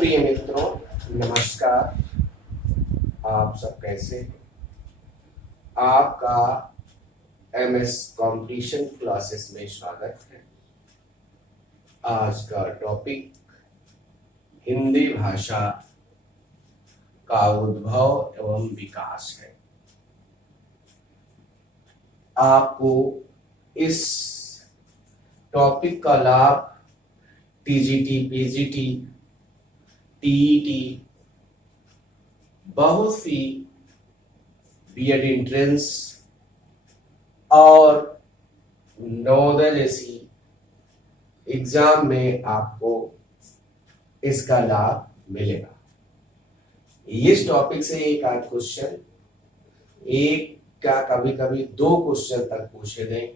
प्रिय मित्रों, नमस्कार। आप सब कैसे हैं? आपका एमएस कंपटीशन क्लासेस में स्वागत है। आज का टॉपिक हिंदी भाषा का उद्भव एवं विकास है। आपको इस टॉपिक का लाभ टीजीटी, पीजीटी, टीईटी, बहुत सी बीएड एंट्रेंस और नवोदय जैसी एग्जाम में आपको इसका लाभ मिलेगा। इस टॉपिक से एक आध क्वेश्चन, एक क्या कभी कभी 2 क्वेश्चन तक पूछे गए,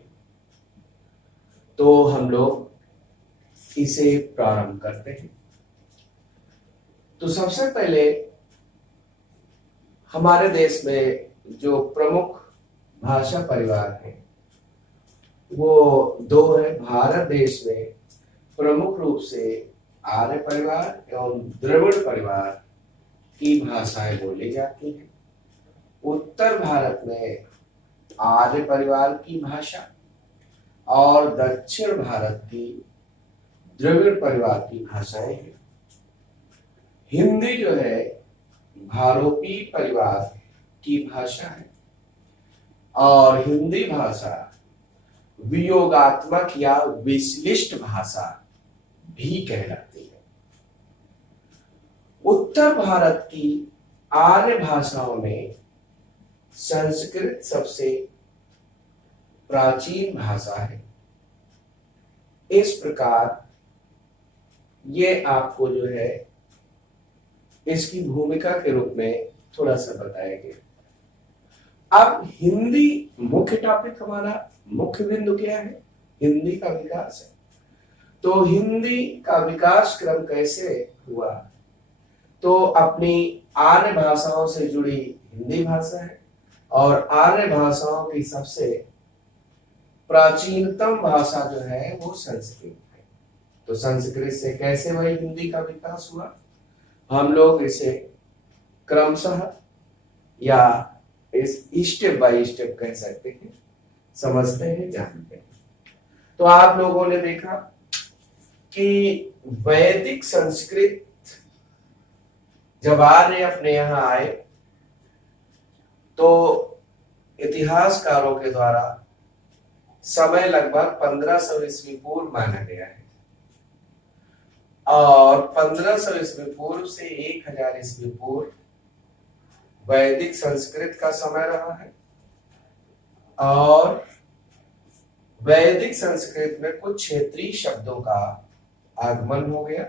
तो हम लोग इसे प्रारंभ करते हैं। तो सबसे पहले हमारे देश में जो प्रमुख भाषा परिवार हैं वो 2 है। भारत देश में प्रमुख रूप से आर्य परिवार एवं द्रविड़ परिवार की भाषाएं बोली जाती हैं। उत्तर भारत में आर्य परिवार की भाषा और दक्षिण भारत की द्रविड़ परिवार की भाषाएं हैं। हिंदी जो है भारोपी परिवार की भाषा है और हिंदी भाषा वियोगात्मक या विश्लिष्ट भाषा भी कहलाती है। उत्तर भारत की आर्य भाषाओं में संस्कृत सबसे प्राचीन भाषा है। इस प्रकार ये आपको जो है इसकी भूमिका के रूप में थोड़ा सा बताया गया। अब हिंदी मुख्य टॉपिक, हमारा मुख्य बिंदु क्या है? हिंदी का विकास है। तो हिंदी का विकास क्रम कैसे हुआ? तो अपनी आर्य भाषाओं से जुड़ी हिंदी भाषा है और आर्य भाषाओं की सबसे प्राचीनतम भाषा जो है वो संस्कृत है। तो संस्कृत से कैसे वही हिंदी का विकास हुआ, हम लोग इसे क्रमशः या इस स्टेप बाय स्टेप कह सकते हैं, समझते हैं, जानते हैं। तो आप लोगों ने देखा कि वैदिक संस्कृत जब आर्य अपने यहाँ आए तो इतिहासकारों के द्वारा समय लगभग 1500 ईस्वी पूर्व माना गया है और 1500 ईस्वी पूर्व से 1000 ईस्वी पूर्व वैदिक संस्कृत का समय रहा है और वैदिक संस्कृत में कुछ क्षेत्रीय शब्दों का आगमन हो गया।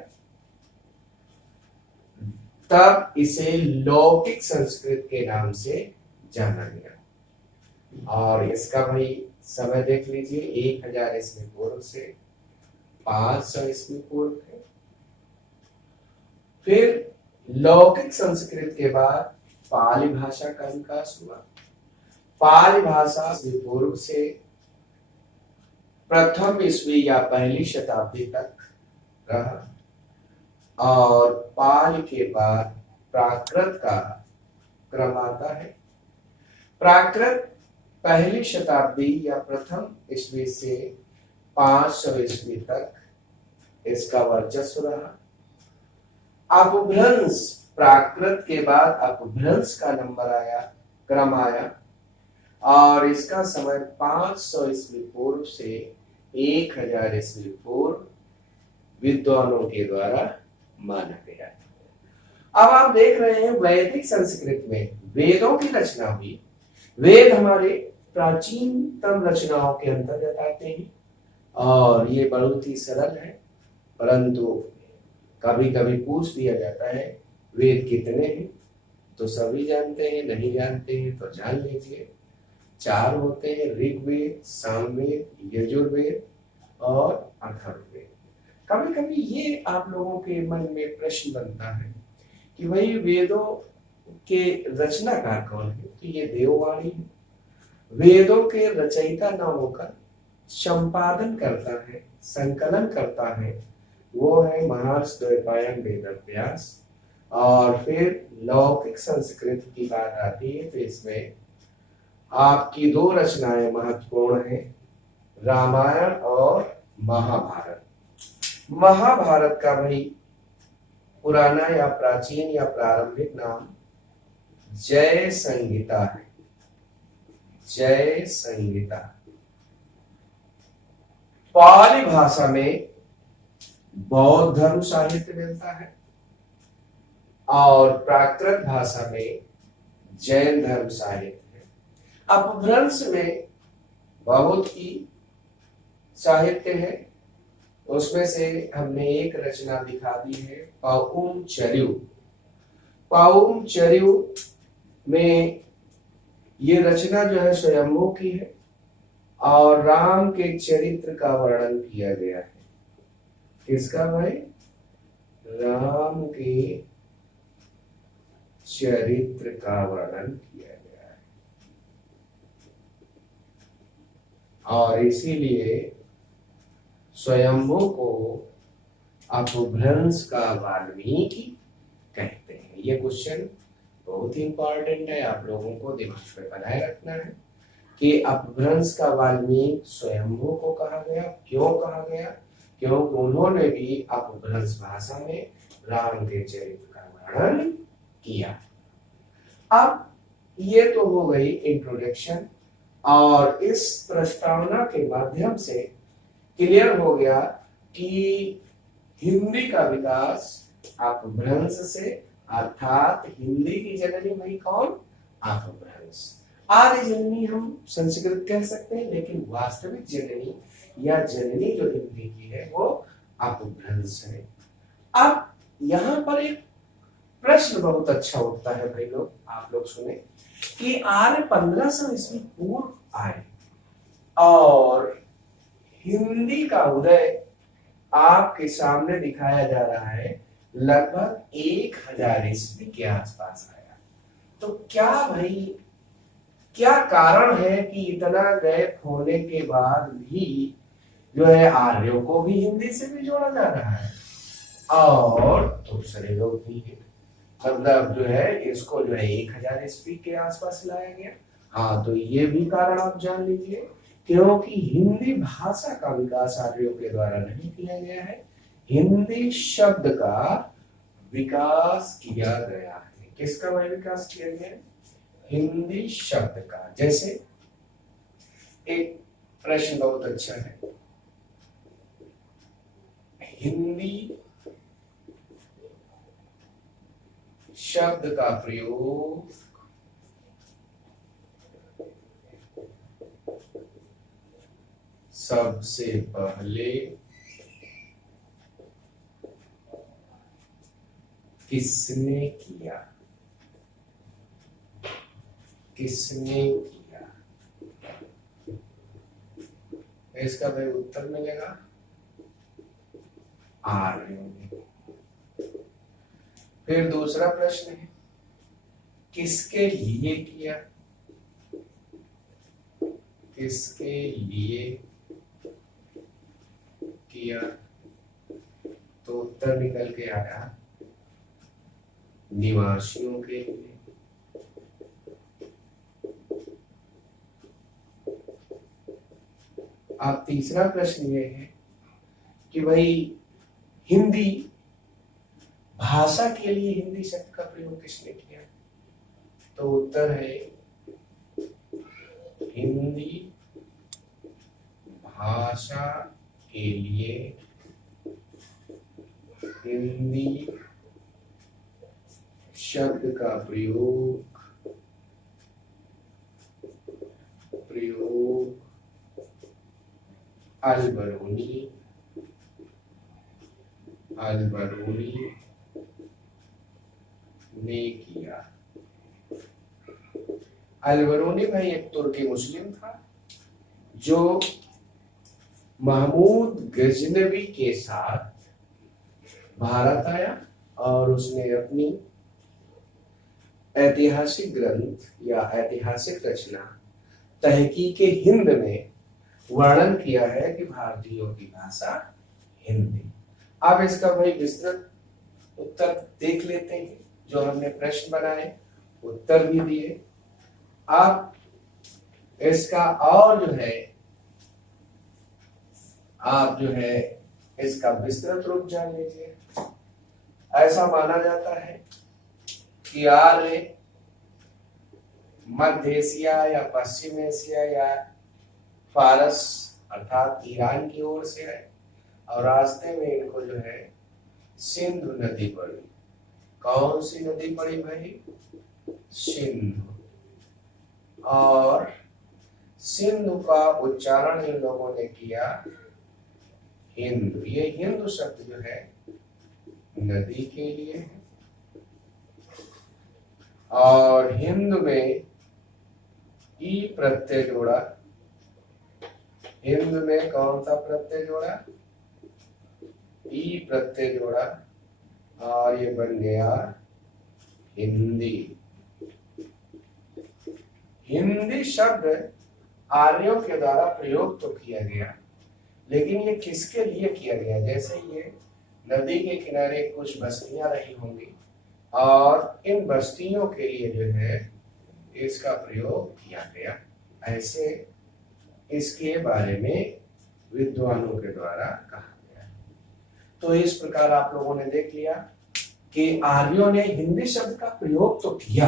तब इसे लौकिक संस्कृत के नाम से जाना गया और इसका भाई समय देख लीजिए, 1000 ईस्वी पूर्व से 500 ईस्वी पूर्व है। फिर लौकिक संस्कृत के बाद पाली भाषा का विकास हुआ। पाली भाषा पूर्व से प्रथम ईस्वी या पहली शताब्दी तक रहा और पाली के बाद प्राकृत का क्रम आता है। प्राकृत पहली शताब्दी या प्रथम ईस्वी से 500 ईस्वी तक इसका वर्चस्व रहा। अपभ्रंश, प्राकृत के बाद अपभ्रंश का नंबर आया, क्रम आया और इसका समय 500 ईस्वी पूर्व से 1000 ईस्वी पूर्व विद्वानों के द्वारा माना गया। अब आप देख रहे हैं वैदिक संस्कृत में वेदों की रचना हुई। वेद हमारे प्राचीनतम रचनाओं के अंतर्गत आते हैं और ये बहुत ही सरल है, परंतु कभी कभी पूछ दिया जाता है वेद कितने हैं, तो सभी जानते हैं, नहीं जानते हैं तो जान लीजिए। 4 होते हैं, ऋग्वेद, सामवेद, यजुर्वेद और अथर्ववेद। कभी कभी ये आप लोगों के मन में प्रश्न बनता है कि वही वेदों के रचनाकार कौन है? तो ये देववाणी है। वेदों के रचयिता न होकर संपादन करता है, संकलन करता है, वो है महर्षि द्वैपायन वेदव्यास। और फिर लौकिक संस्कृत की बात आती है तो इसमें आपकी दो रचनाएं महत्वपूर्ण हैं, रामायण और महाभारत। महाभारत का भाई पुराना या प्राचीन या प्रारंभिक नाम जय संहिता है। जय संहिता पाली भाषा में बौद्ध धर्म साहित्य मिलता है और प्राकृत भाषा में जैन धर्म साहित्य है। अपभ्रंश में बहुत ही साहित्य है, उसमें से हमने एक रचना दिखा दी है पाउम चर्यु। पाउम चर्यु में ये रचना जो है स्वयंभू की है और राम के चरित्र का वर्णन किया गया है। किसका भाई? राम के चरित्र का वर्णन किया गया है और इसीलिए स्वयंभू को अपभ्रंश का वाल्मीकि कहते हैं। ये क्वेश्चन बहुत ही इंपॉर्टेंट है, आप लोगों को दिमाग में बनाए रखना है कि अपभ्रंश का वाल्मीकि स्वयंभू को कहा गया। क्यों कहा गया? क्योंकि उन्होंने भी अपभ्रंश भाषा में राम के चरित्र का वर्णन किया। अब ये तो हो गई इंट्रोडक्शन और इस प्रस्तावना के माध्यम से क्लियर हो गया कि हिंदी का विकास अपभ्रंश से, अर्थात हिंदी की जननी भाई कौन? अपभ्रंश। आदि जननी हम संस्कृत कह सकते हैं, लेकिन वास्तविक जननी या जननी जो हिंदी की है वो अपभ्रंश है। अब यहाँ पर एक प्रश्न बहुत अच्छा उठता है भाई लोग, आप लोग सुने कि आर्य 1500 ईस्वी पूर्व आए और हिंदी का उदय आपके सामने दिखाया जा रहा है लगभग 1000 ईस्वी के आसपास आया। तो क्या भाई, क्या कारण है कि इतना गैप होने के बाद भी जो है आर्यों को भी हिंदी से भी जोड़ा जा रहा है और दूसरे लोग भी है, मतलब जो है इसको जो है 1000 ईस्वी के आसपास लाया गया। हाँ, तो ये भी कारण आप जान लीजिए, क्योंकि हिंदी भाषा का विकास आर्यों के द्वारा नहीं किया गया है, हिंदी शब्द का विकास किया गया है। किसका भाई विकास किया गया है? हिंदी शब्द का। जैसे एक प्रश्न बहुत अच्छा है, हिंदी शब्द का प्रयोग सबसे पहले किसने किया? किसने किया? इसका भाई उत्तर मिलेगा आर्यों ने। फिर दूसरा प्रश्न है, किसके लिए किया? किसके लिए किया? तो उत्तर निकल के आया निवासियों के लिए। अब तीसरा प्रश्न ये है कि भाई हिंदी भाषा के लिए हिंदी शब्द का प्रयोग किसने किया? तो उत्तर है हिंदी भाषा के लिए हिंदी शब्द का प्रयोग अलबरूनी ने किया। अलबरूनी भाई एक तुर्की मुस्लिम था जो महमूद गजनवी के साथ भारत आया और उसने अपनी ऐतिहासिक ग्रंथ या ऐतिहासिक रचना तहकीके हिंद में वर्णन किया है कि भारतीयों की भाषा हिंदी। अब इसका भाई विस्तृत उत्तर देख लेते हैं। जो हमने प्रश्न बनाए उत्तर भी दिए। अब इसका और जो है आप जो है इसका विस्तृत रूप जान लीजिए। ऐसा माना जाता है कि आर्य मध्य एशिया या पश्चिम एशिया या फारस अर्थात ईरान की ओर से है और रास्ते में इनको जो है सिंधु नदी पड़ी। कौन सी नदी पड़ी भाई? सिंधु। और सिंधु का उच्चारण इन लोगों ने किया हिंदू। ये हिंदू शब्द जो है नदी के लिए है और हिंद में ई प्रत्यय जोड़ा। हिंद में कौन सा प्रत्यय जोड़ा? ई प्रत्यय जोड़ा और ये बन गया हिंदी। हिंदी शब्द आर्यों के द्वारा प्रयोग तो किया गया, लेकिन ये किसके लिए किया गया? जैसे ये नदी के किनारे कुछ बस्तियां रही होंगी और इन बस्तियों के लिए जो है इसका प्रयोग किया गया। ऐसे इसके बारे में विद्वानों के द्वारा कहा गया। तो इस प्रकार आप लोगों ने देख लिया कि आर्यों ने हिंदी शब्द का प्रयोग तो किया,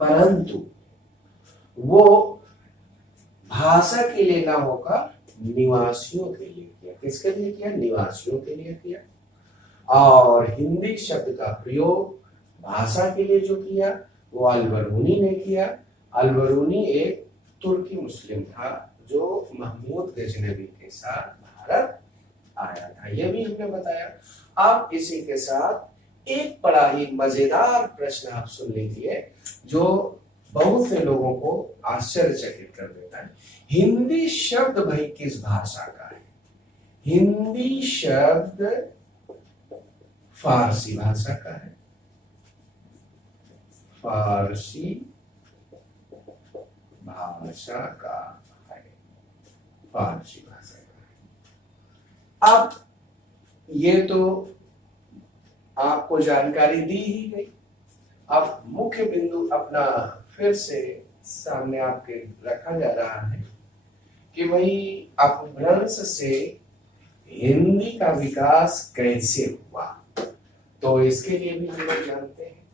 परंतु वो भाषा के लिए ना होकर निवासियों के लिए किया। किसके लिए किया? निवासियों के लिए किया। और हिंदी शब्द का प्रयोग भाषा के लिए जो किया वो अल-बरूनी ने किया। अल-बरूनी एक तुर्की मुस्लिम था जो महमूद गजनवी के साथ भारत आया था। यह भी हमने बताया। अब इसी के साथ एक बड़ा ही मजेदार प्रश्न आप सुन लीजिए जो बहुत से लोगों को आश्चर्यचकित कर देता है। हिंदी शब्द भाई किस भाषा का है? हिंदी शब्द फारसी भाषा का है। फारसी भाषा का है। फारसी भाषा का है। अब ये तो आपको जानकारी दी ही गई। अब मुख्य बिंदु अपना फिर से सामने आपके रखा जा रहा है कि भाई अपभ्रंश से हिंदी का विकास कैसे हुआ। तो इसके लिए भी हम लोग जानते हैं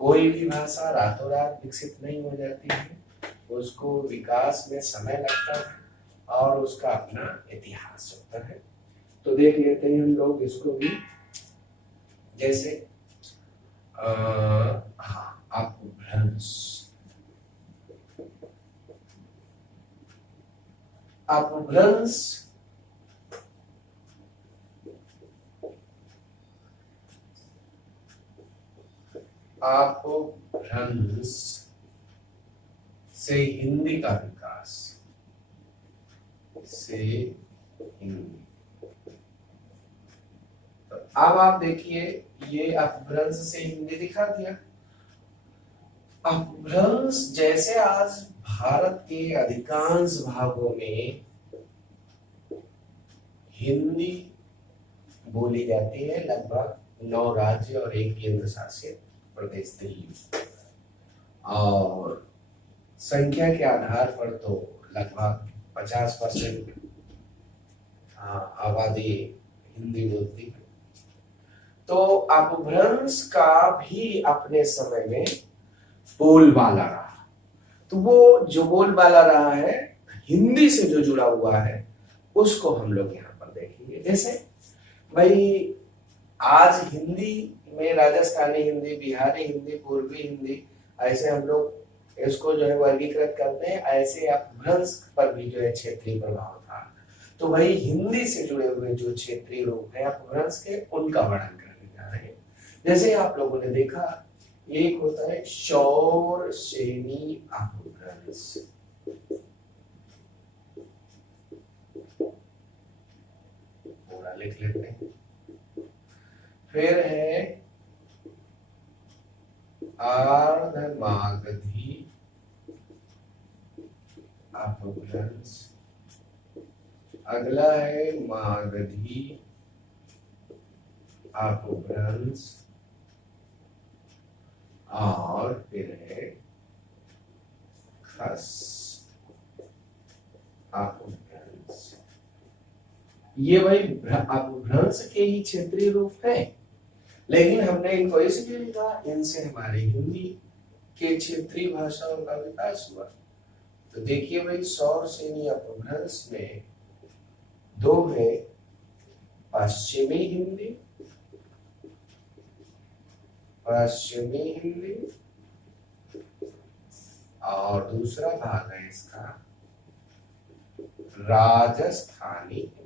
कोई भी भाषा रातों रात विकसित नहीं हो जाती है, उसको विकास में समय लगता है और उसका अपना इतिहास होता है। तो देख लेते हैं हम लोग इसको भी। जैसे अपभ्रंश। अपभ्रंश अपभ्रंश से हिंदी का विकास। से हिंदी। तो अब आप देखिए ये अपभ्रंश से हिंदी दिखा दिया। अपभ्रंश जैसे आज भारत के अधिकांश भागों में हिंदी बोली जाती है, लगभग 9 राज्य और 1 केंद्र शासित प्रदेश दिल्ली, और संख्या के आधार पर तो लगभग 50% आबादी हिंदी बोलती है। तो अपभ्रंश का भी अपने समय में बोलबाला रहा। तो वो जो बोलबाला रहा है हिंदी से जो जुड़ा हुआ है उसको हम लोग यहाँ पर देखेंगे। जैसे भाई आज हिंदी में राजस्थानी हिंदी, बिहारी हिंदी, पूर्वी हिंदी, ऐसे हम लोग इसको जो है वर्गीकृत करते हैं। ऐसे अपभ्रंश पर भी जो है क्षेत्रीय प्रभाव था। तो भाई हिंदी से जुड़े हुए जो क्षेत्रीय रूप है अपभ्रंश के, उनका वर्णन करने जा रहे हैं। जैसे आप लोगों ने देखा एक होता है शौर श्रेणी अपभ्रंश। पूरा लिख लेते हैं। फिर है अर्धमागधी अपभ्रंश। अगला है मागधी अपभ्रंश और फिर है खस अपभ्रंश। ये वही अपभ्रंश के ही क्षेत्रीय रूप है, लेकिन हमने इनको इसलिए लिखा, इनसे हमारी हिंदी के क्षेत्रीय भाषाओं का विकास हुआ। तो देखिए भाई, सौर सेनी अपभ्रंश में दो है, पश्चिमी हिंदी, पश्चिमी हिंदी, और दूसरा भाग है इसका राजस्थानी हिंदी।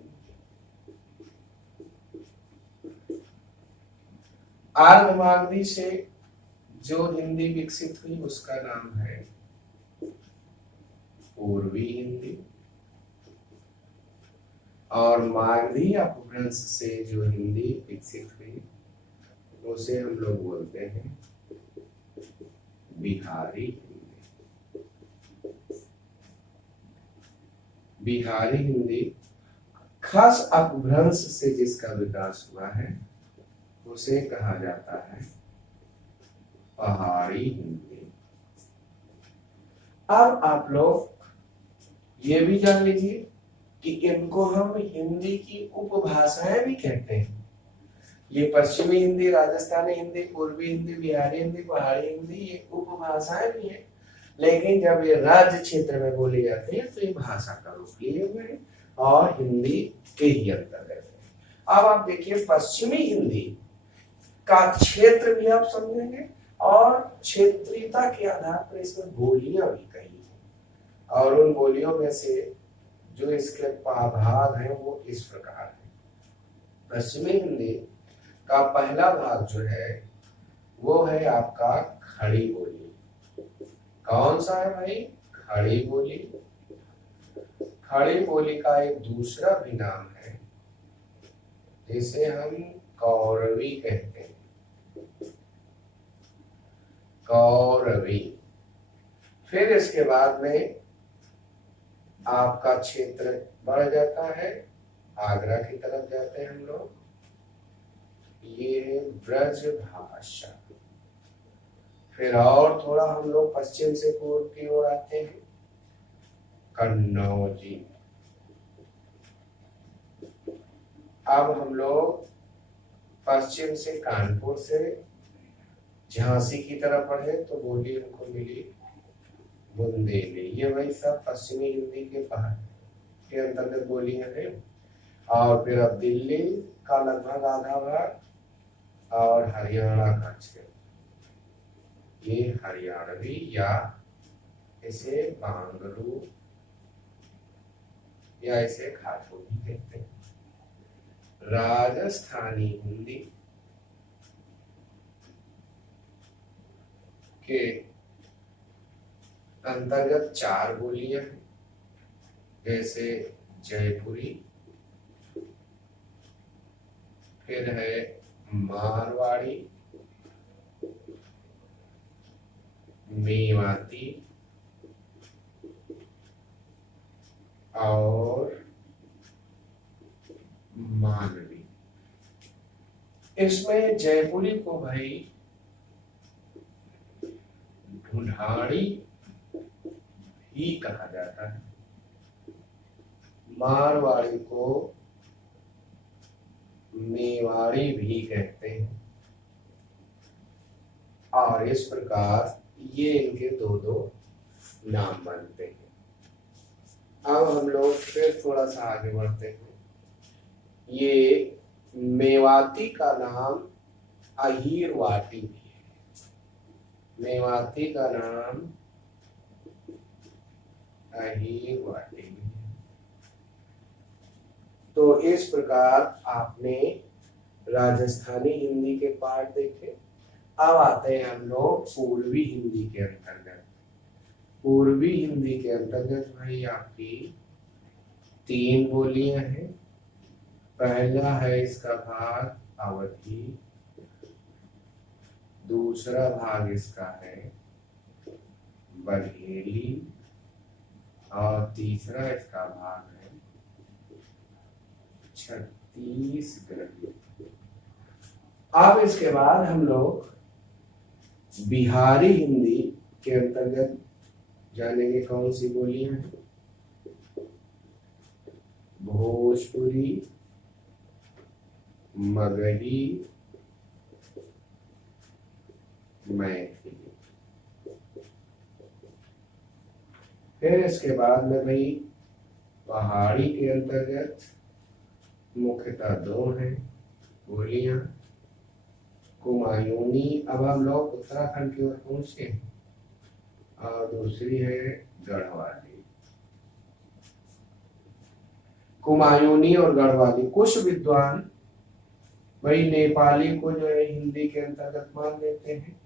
आर्य से जो हिंदी विकसित हुई उसका नाम है पूर्वी हिंदी, और मागधी अपभ्रंश से जो हिंदी विकसित हुई उसे हम लोग बोलते हैं बिहारी हिंदी। बिहारी हिंदी खास अपभ्रंश से जिसका विकास हुआ है उसे कहा जाता है पहाड़ी हिंदी। अब आप लोग ये भी जान लीजिए कि इनको हम हिंदी की उपभाषाएं भी कहते हैं। ये पश्चिमी हिंदी, राजस्थानी हिंदी, पूर्वी हिंदी, बिहारी हिंदी, पहाड़ी हिंदी, ये उपभाषाएं भी है, लेकिन जब ये राज्य क्षेत्र में बोली जाती है तो ये भाषा का रूप लिए हुए हैं और हिंदी के ही अंतर्गत है। अब आप देखिए, पश्चिमी हिंदी का क्षेत्र भी आप समझेंगे और क्षेत्रीयता के आधार पर इसमें बोलियां भी कही हैं, और उन बोलियों में से जो इसके भाग हैं वो इस प्रकार है। पश्चिमी हिंदी का पहला भाग जो है वो है आपका खड़ी बोली। कौन सा है भाई? खड़ी बोली। खड़ी बोली का एक दूसरा भी नाम है जिसे हम कौरवी कहते हैं, कौरवी। फिर इसके बाद में आपका क्षेत्र बढ़ जाता है, आगरा की तरफ जाते हैं हम लोग, ये है ब्रज भाषा। फिर और थोड़ा हम लोग पश्चिम से पूर्व की ओर आते हैं, कन्नौजी। अब हम लोग पश्चिम से कानपुर से झांसी की तरफ बढ़े तो बोली हमको मिली बुंदेली। ये वही सब पश्चिमी हिंदी के के अंतर्गत बोलियां हैं। और फिर अब दिल्ली का लगभग आधा भाग और हरियाणा का क्षेत्र, ये हरियाणवी या इसे बांगरू या इसे खाटू भी कहते हैं। राजस्थानी हिंदी के अंतर्गत चार बोलियां हैं, जैसे जयपुरी, फिर है मारवाड़ी, मेवाती और मालवी। इसमें जयपुरी को भाई ढूंढाड़ी ही कहा जाता है, मारवाड़ी को मेवाड़ी भी कहते हैं, और इस प्रकार ये इनके दो दो नाम बनते हैं। अब हम लोग फिर थोड़ा सा आगे बढ़ते हैं। ये मेवाती का नाम अहीरवाटी भी है, मेवाती का नाम अहीरवाटी भी है। तो इस प्रकार आपने राजस्थानी हिंदी के पार्ट देखे। अब आते हैं हम लोग पूर्वी हिंदी के अंतर्गत। पूर्वी हिंदी के अंतर्गत भाई आपकी तीन बोलियां हैं। पहला है इसका भाग अवधी, दूसरा भाग इसका है बघेली, और तीसरा इसका भाग है छत्तीसगढ़ी। अब इसके बाद हम लोग बिहारी हिंदी के अंतर्गत जानेंगे कौन सी बोलियां हैं। भोजपुरी, मगही, मैथिली। फिर इसके बाद में भाई पहाड़ी के अंतर्गत मुख्यतः दो हैं बोलियां, कुमायूनी। अब हम लोग उत्तराखंड की ओर पहुंचे हैं, और दूसरी है गढ़वाली। कुमायूनी और गढ़वाली कुछ विद्वान वही नेपाली को जो है हिंदी के अंतर्गत मान लेते हैं,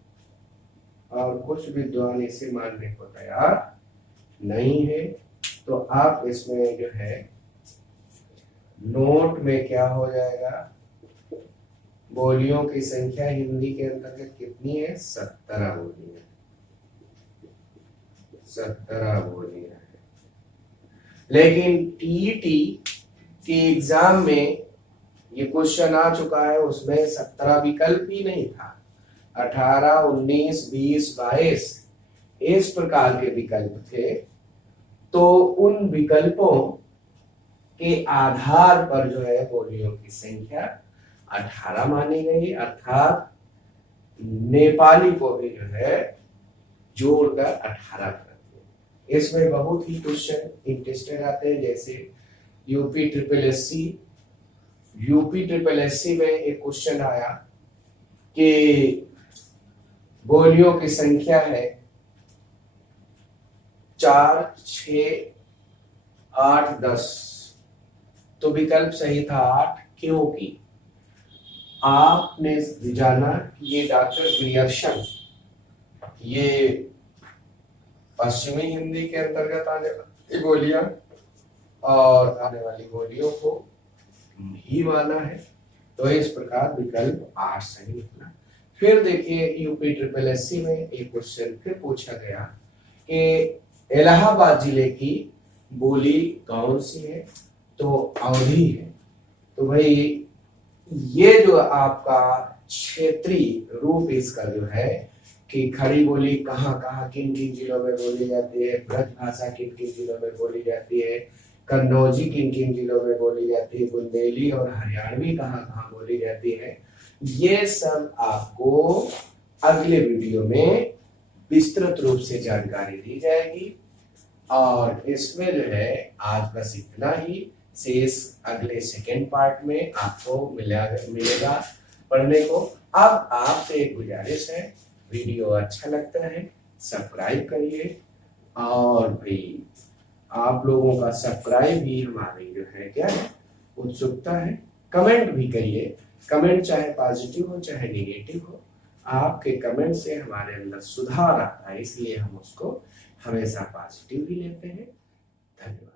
और कुछ विद्वान इसे मानने को तैयार नहीं है। तो आप इसमें जो है नोट में क्या हो जाएगा, बोलियों की संख्या हिंदी के अंतर्गत कितनी है, 17 बोलियां, 17 बोलियां है। लेकिन टीईटी के एग्जाम में ये क्वेश्चन आ चुका है, उसमें 17 विकल्प ही नहीं था, 18, 19, 20, 22 इस प्रकार के विकल्प थे। तो उन विकल्पों के आधार पर जो है बोलियों की संख्या 18 मानी गई, अर्थात नेपाली को भी जो है जोड़कर 18 कर दिया। इसमें बहुत ही क्वेश्चन इंटरेस्टेड आते हैं, जैसे यूपी ट्रिपल एससी में एक क्वेश्चन आया कि बोलियों की संख्या है 4, 6, 8, 10। तो विकल्प सही था 8, क्योंकि आपने जाना कि ये डॉक्टर ग्रियर्सन ये पश्चिमी हिंदी के अंतर्गत आने वाली बोलियां और आने वाली बोलियों को ही माना है, तो इस प्रकार विकल्प 8 सही निकला। फिर देखिए यूपी ट्रिपल एससी में एक क्वेश्चन फिर पूछा गया कि इलाहाबाद जिले की बोली कौन सी है, तो अवधी है। तो भाई ये जो आपका क्षेत्रीय रूप इसका जो है कि खड़ी बोली कहाँ कहाँ किन किन जिलों में बोली जाती है, ब्रज भाषा किन किन जिलों में बोली जाती है, कन्नौजी किन किन जिलों में बोली जाती है, बुंदेली और हरियाणवी कहाँ कहाँ बोली जाती है, ये सब आपको अगले वीडियो में विस्तृत रूप से जानकारी दी जाएगी। और इसमें जो है आज बस इतना ही, शेष अगले सेकेंड पार्ट में आपको मिलेगा पढ़ने को। अब आपसे एक गुजारिश है, वीडियो अच्छा लगता है सब्सक्राइब करिए, और भाई आप लोगों का सब्सक्राइब भी हमारी जो है क्या है उत्सुकता है। कमेंट भी करिए, कमेंट चाहे पॉजिटिव हो चाहे नेगेटिव हो, आपके कमेंट से हमारे अंदर सुधार आता है, इसलिए हम उसको हमेशा पॉजिटिव ही लेते हैं। धन्यवाद।